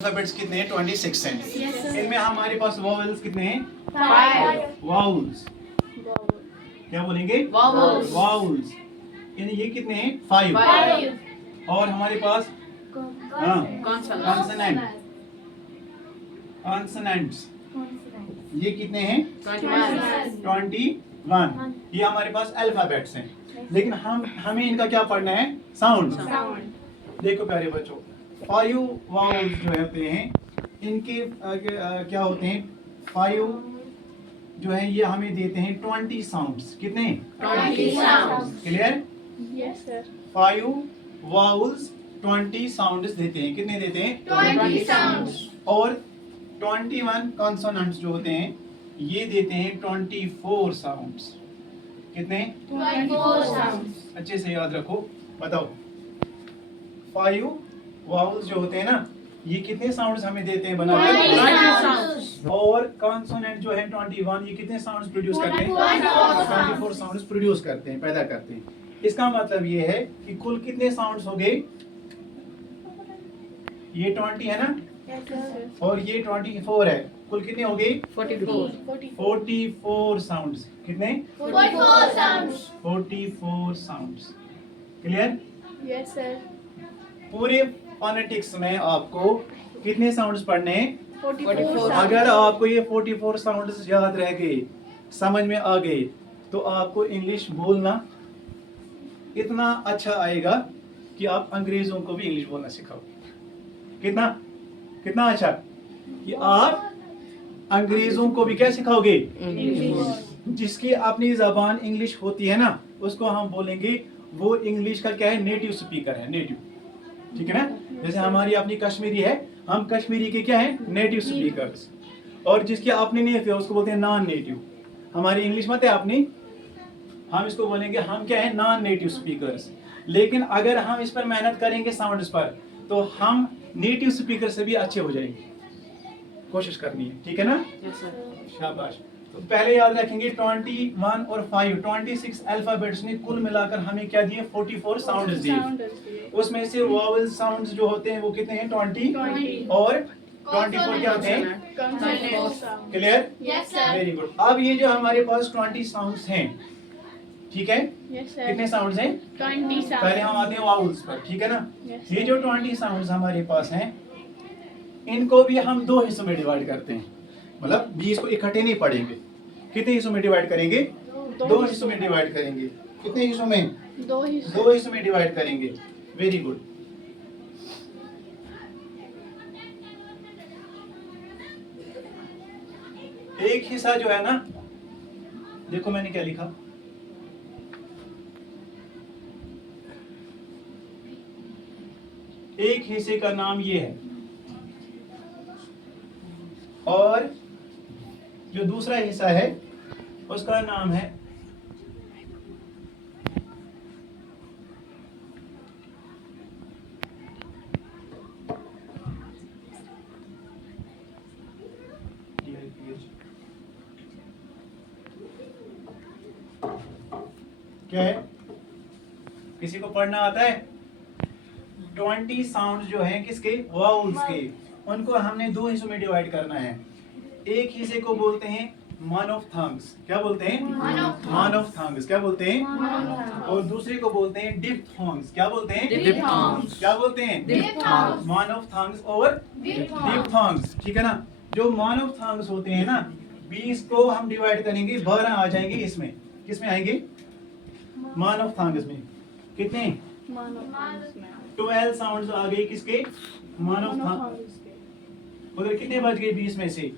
Alphabets कितने हैं? 26 हैं। Yes, sir. इनमें हमारे पास वॉवेल्स कितने हैं? 5. वाउल्स क्या बोलेंगे? Vowels. वाउल्स ये कितने हैं? 5। 5. और हमारे पास Consonants. कॉन्सोनेंट्स ये कितने हैं? 21. 21। ये हमारे पास अल्फाबेट्स हैं, लेकिन हमें इनका क्या पढ़ना है? साउंड। Sound. देखो प्यारे बच्चों, 5 वाउल्स जो होते हैं इनके क्या होते हैं? 5 जो है ये हमें देते हैं 20 साउंड्स। कितने? 20 sounds. Clear? Yes, sir. 5 vowels 20 sounds देते हैं। कितने देते हैं? 20 sounds. और 21 कॉन्सोनेंट्स जो होते हैं ये देते हैं 24 साउंड्स। कितने? 24 sounds. अच्छे से याद रखो, बताओ। 5 वाउल्स जो होते हैं ना ये कितने साउंड्स हमें देते हैं बना 20 sounds. और कॉन्सोनेंट जो है 21 ये कितने साउंड्स प्रोड्यूस करते हैं? 24 साउंड्स प्रोड्यूस करते हैं, पैदा करते हैं। इसका मतलब ये है कि कुल कितने साउंड्स हो गए? ये 20 है ना Yes, sir. और ये 24 है, कुल कितने हो गए? 44. 44 साउंड्स। कितने? 44 sounds. 44 sounds. Clear? Yes, sir. पूरे फोनेटिक्स में आपको कितने साउंड्स पढ़ने हैं? 44 sounds. अगर आपको ये 44 साउंड्स याद रह गए, समझ में आ गए, तो आपको इंग्लिश बोलना इतना अच्छा आएगा कि आप अंग्रेजों को भी इंग्लिश बोलना सिखाओगे। कितना कितना अच्छा कि आप अंग्रेजों को भी क्या सिखाओगे? English. जिसकी अपनी जबान इंग्लिश होती है ना उसको हम बोलेंगे वो इंग्लिश का क्या है? नेटिव स्पीकर है, नेटिव। ठीक है ना? जैसे हमारी अपनी कश्मीरी है, हम कश्मीरी के क्या है? Native speakers. और जिसकी अपनी नहीं है उसको बोलते हैं नॉन नेटिव। हमारी इंग्लिश मत है अपनी, हम इसको बोलेंगे हम क्या है? Non native speakers. लेकिन अगर हम इस पर मेहनत करेंगे साउंड्स पर तो हम नेटिव स्पीकर से भी अच्छे हो जाएंगे। कोशिश करनी है, ठीक है ना? Yes, sir. शाबाश। तो पहले याद रखेंगे 21 और 5 26 अल्फाबेट्स ने कुल मिलाकर हमें क्या दिए? 44 साउंड्स दिए। उसमें से वोवेल साउंड्स जो होते हैं वो कितने हैं? 20 और 24 क्या होते हैं? Consonants. Clear? Yes, sir. Very good. अब ये जो हमारे पास 20 साउंड्स हैं, ठीक है? Yes, sir. कितने साउंड्स हैं? 20 sounds. पहले हम आते हैं वाउल्स पर, ठीक है ना? Yes, ये sir. जो 20 साउंड्स हमारे पास हैं इनको भी हम 2 हिस्सों में डिवाइड करते हैं। मतलब 20 को इकट्ठे नहीं पढ़ेंगे। कितने हिस्सों में डिवाइड करेंगे? 2 हिस्सों में डिवाइड करेंगे। कितने हिस्सों में? 2 हिस्से. 2 हिस्सों में डिवाइड करेंगे। Very good. एक हिस्सा जो है ना, देखो मैंने क्या लिखा, एक हिस्से का नाम ये है और जो दूसरा हिस्सा है उसका नाम है क्या है? किसी को पढ़ना आता है? 20 साउंड्स जो हैं किसके? वाउल्स के। उनको हमने 2 हिस्सों में डिवाइड करना है। एक हिस्से को बोलते हैं मान ऑफ थंग्स। क्या बोलते हैं? मान ऑफ थंग्स। क्या बोलते हैं? और दूसरे को बोलते हैं डिप्थोंग्स। क्या बोलते हैं? Diphthongs. क्या बोलते हैं? Diphthongs. मान ऑफ थंग्स और डिप्थोंग्स। ठीक है ना? जो मान ऑफ थंग्स होते हैं ना 20 को हम डिवाइड करेंगे, 12 आ जाएंगे इसमें। किसमें आएंगे? मान ऑफ थंग्स में। कितने? 12 साउंड्स आ गए किसके? मान ऑफ थंग्स। उधर कितने बच गए 20 में से?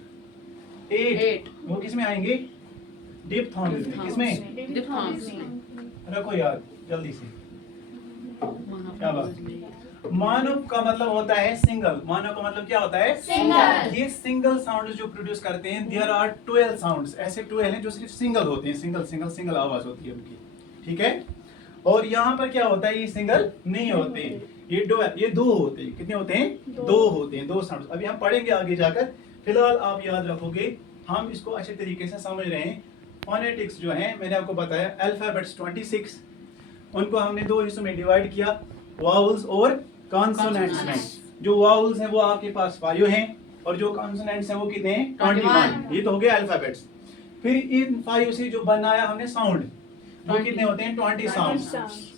8। वो किसमें आएंगे? डिप्थोंग्स में। किसमें? Diphthongs. रखो याद जल्दी से। क्या बात? मानव का मतलब होता है सिंगल। मानव का मतलब क्या होता है? Single. ये सिंगल साउंड जो प्रोड्यूस करते हैं, देयर आर 12 साउंड्स। ऐसे 12 हैं जो सिर्फ सिंगल होते हैं। सिंगल सिंगल सिंगल आवाज होती है उनकी, ठीक है? और यहाँ पर क्या होता है? ये सिंगल नहीं होते हैं, ये दो होते हैं। कितने होते हैं? 2 होते हैं, 2 साउंड्स। अभी हम पढ़ेंगे आगे जाकर। फिलहाल आप याद रखोगे, हम इसको अच्छे तरीके से समझ रहे हैं। फोनेटिक्स जो है मैंने आपको बताया, अल्फाबेट्स 26, उनको हमने 2 हिस्सों में डिवाइड किया, वावल्स और कॉन्सोनेंट्स में। जो वाउल्स हैं वो आपके पास 5 हैं और जो कॉन्सोनेंट्स हैं वो कितने हैं 21। ये तो हो गए अल्फाबेट्स। फिर इन 5 से जो बनाया हमने साउंड वो कितने होते हैं 20 साउंड्स।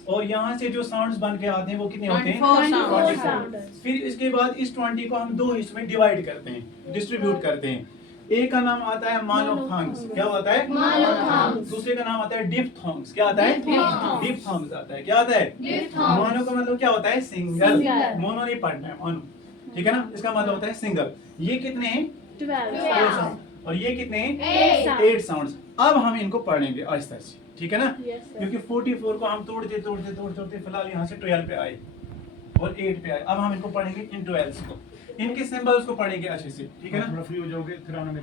और यहाँ से जो साउंड्स बन के आते हैं वो कितने होते हैं 24 24। फिर इसके बाद इस 20 को हम 2 हिस्सों में डिवाइड करते हैं, डिस्ट्रीब्यूट करते हैं। एक का नाम आता है मोनोफथंग्स, क्या होता है मोनोफथंग्स। दूसरे का नाम आता है डिप्थोंग्स, क्या आता है डिप्थोंग्स। डिप्थोंग्स आता है, क्या आता है डिप्थोंग्स। मोनो का मतलब क्या होता है सिंगल, सिंगल। मोनो नहीं पढ़ना है मोनो, ठीक है ना, इसका मतलब होता है सिंगल। ये कितने हैं 12 साउंड और ये कितने हैं 8 साउंड्स। अब हम इनको पढ़ेंगे आहिस्ता से, ठीक है ना, क्योंकि 44 को हम तोड़ते फिलहाल यहाँ से 12 पे आए और 8 पे आए। अब हम इनको पढ़ेंगे इन 12 को, इनके सिंबल्स को पढ़ेंगे अच्छे से, ठीक है ना। थोड़ा फ्री हो जाओगे फिर आना मेरे